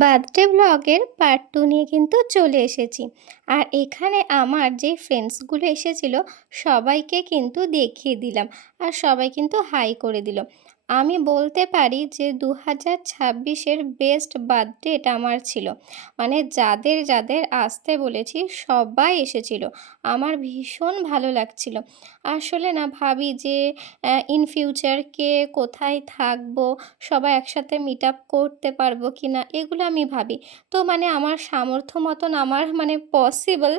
Birthday ব্লগের part 2 নিয়ে কিন্তু চলে এসেছি। আর এখানে আমার যে ফ্রেন্ডসগুলো এসেছিল সবাইকে কিন্তু দেখিয়ে দিলাম। আর সবাই কিন্তু হাই করে দিল। আমি বলতে পারি যে 2026-এর বেস্ট বার্থডে এটা আমার ছিল। মানে যাদের যাদের আসতে বলেছি সবাই এসেছিল। আমার ভীষণ ভালো লাগছিল। আসলে না ভাবি যে ইন ফিউচার কে কোথায় থাকবো, সবাই একসাথে মিট আপ করতে পারবো কিনা এগুলো আমি ভাবি। তো মানে আমার সামর্থ্য মতন আমার মানে পসিবল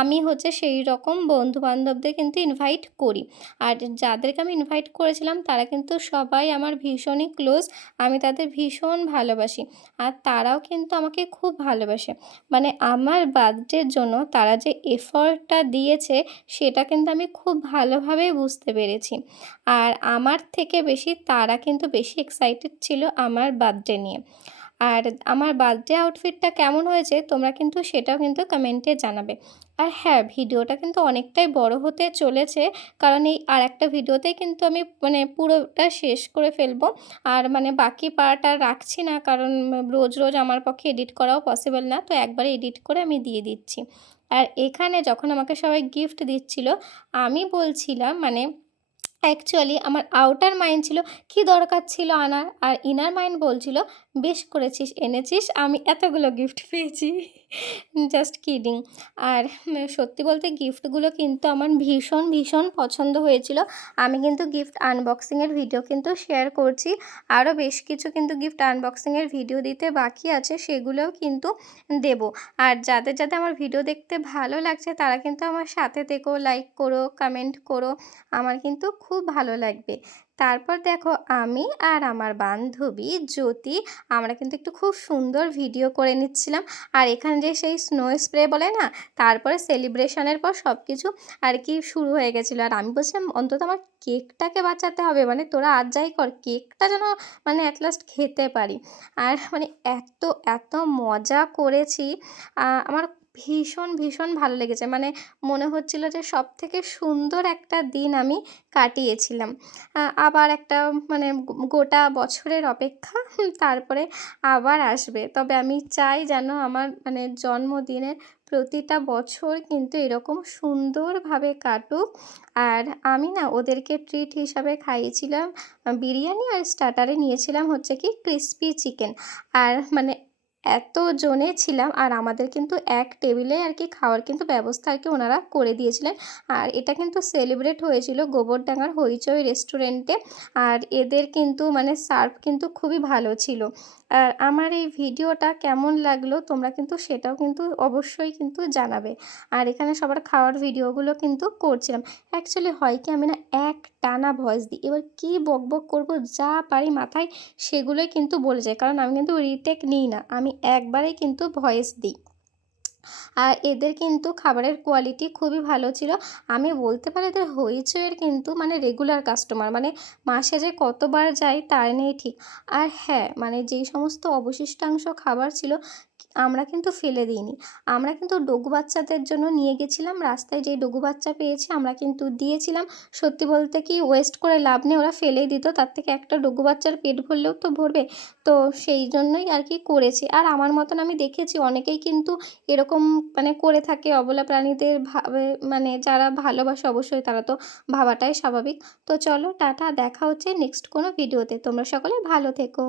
আমি হচ্ছে সেই রকম বন্ধু-বান্ধবদের কিন্তু ইনভাইট করি। আর যাদেরকে আমি ইনভাইট করেছিলাম তারা কিন্তু সবাই আমার ভীষণই ক্লোজ। আমি তাদের ভীষণ ভালোবাসি। আর তারাও কিন্তু আমাকে খুব ভালোবাসে। মানে আমার বার্থডের জন্য তারা যে এফর্টটা দিয়েছে সেটা কিন্তু আমি খুব ভালোভাবে বুঝতে পেরেছি। আর আমার থেকে বেশি তারা কিন্তু বেশি এক্সাইটেড ছিল আমার বার্থডে নিয়ে। আর আমার বার্থডে আউটফিটটা কেমন হয়েছে তোমরা কিন্তু সেটাও কিন্তু কমেন্টে জানাবে। আর হ্যাঁ, ভিডিওটা কিন্তু অনেকটাই বড় হতে চলেছে, কারণ এই আরেকটা ভিডিওতেই কিন্তু আমি মানে পুরোটা শেষ করে ফেলবো। আর মানে বাকি পার্ট আর রাখছি না, কারণ রোজ রোজ আমার পক্ষে এডিট করাও পসিবল না, তো একবারে এডিট করে আমি দিয়ে দিচ্ছি। আর এখানে যখন আমাকে সবাই গিফট দিচ্ছিল আমি বলছিলাম মানে অ্যাকচুয়ালি আমার আউটার মাইন্ড ছিল কি দরকার ছিল আনার, আর ইনার মাইন্ড বলছিল বেশ করেছিস এনেছিস, আমি এতগুলো গিফট পেয়েছি। Just kidding. আর সত্যি বলতে গিফটগুলো কিন্তু আমার ভীষণ ভীষণ পছন্দ হয়েছিল। আমি কিন্তু গিফট আনবক্সিংয়ের ভিডিও কিন্তু শেয়ার করছি। আরও বেশ কিছু কিন্তু গিফট আনবক্সিংয়ের ভিডিও দিতে বাকি আছে, সেগুলোও কিন্তু দেব। আর যাদের যাদের আমার ভিডিও দেখতে ভালো লাগছে তারা কিন্তু আমার সাথে থেকো, লাইক করো, কমেন্ট করো, আমার কিন্তু খুব ভালো লাগবে। তারপর দেখো আমি আর আমার বান্ধবী জ্যোতি আমরা কিন্তু একটু খুব সুন্দর ভিডিও করে নিচ্ছিলাম। আর এখানে যে সেই স্নো স্প্রে বলে না, তারপরে সেলিব্রেশনের পর সব কিছু আর কি শুরু হয়ে গেছিলো। আর আমি বলছিলাম অন্তত আমার কেকটাকে বাঁচাতে হবে, মানে তোরা আর যাই কর কেকটা যেন মানে অ্যাট লাস্ট খেতে পারি। আর মানে এত এত মজা করেছি, আমার ভীষণ ভীষণ ভালো লেগেছে। মানে মনে হচ্ছিল যে সবথেকে সুন্দর একটা দিন আমি কাটিয়েছিলাম। আবার একটা মানে গোটা বছরের অপেক্ষা, তারপরে আবার আসবে। তবে আমি চাই যেন আমার মানে জন্মদিনের প্রতিটা বছর কিন্তু এরকম সুন্দরভাবে কাটুক। আর আমি না ওদেরকে ট্রিট হিসাবে খাইয়েছিলাম বিরিয়ানি, আর স্টার্টারে নিয়েছিলাম হচ্ছে কি ক্রিসপি চিকেন। আর মানে এতজনে ছিলাম আর আমাদের কিন্তু এক টেবিলে আর কি খাওয়ার কিন্তু ব্যবস্থা আর কি ওনারা করে দিয়েছিলেন। আর এটা কিন্তু সেলিব্রেট হয়েছিল গোবরডাঙ্গার হইচই রেস্টুরেন্টে। আর এদের কিন্তু মানে সার্ভ কিন্তু খুবই ভালো ছিল। আর আমার এই ভিডিওটা কেমন লাগলো তোমরা কিন্তু সেটাও কিন্তু অবশ্যই কিন্তু জানাবে। আর এখানে সবার খাওয়ার ভিডিওগুলো কিন্তু করছিলাম। অ্যাকচুয়ালি হয় কি আমি না একটানা ভয়েস দিই। এবার কী বকবক করবো, যা পারি মাথায় সেগুলোই কিন্তু বলে যাই। কারণ আমি কিন্তু রিটেক নিই না। আমি একবারেই কিন্তু ভয়েস দিই। আর এদের কিন্তু খাবারের কোয়ালিটি খুবই ভালো ছিল। আমি বলতে পারি এদের হইচইয়ের কিন্তু মানে রেগুলার কাস্টমার। মানে মাসে যে কতবার যাই তার নেই ঠিক। আর হ্যাঁ, মানে যেই সমস্ত অবশিষ্টাংশ খাবার ছিল আমরা কিন্তু ফেলে দিইনি। আমরা কিন্তু ডগু বাচ্চাদের জন্য নিয়ে গেছিলাম। রাস্তায় যেই ডগু বাচ্চা পেয়েছি আমরা কিন্তু দিয়েছিলাম। সত্যি বলতে কি ওয়েস্ট করে লাভ নেই, ওরা ফেলেই দিত। তার থেকে একটা ডগু বাচ্চার পেট ভরলেও তো ভরবে। তো সেই জন্যই আর কি করেছি। আর আমার মতন আমি দেখেছি অনেকেই কিন্তু এরকম মানে করে থাকে অবলা প্রাণীদের ভাবে, মানে যারা ভালোবাসে অবশ্যই তারা তো ভাবাটাই স্বাভাবিক। তো চলো টাটা, দেখা হচ্ছে নেক্সট কোনো ভিডিওতে। তোমরা সকলে ভালো থেকো।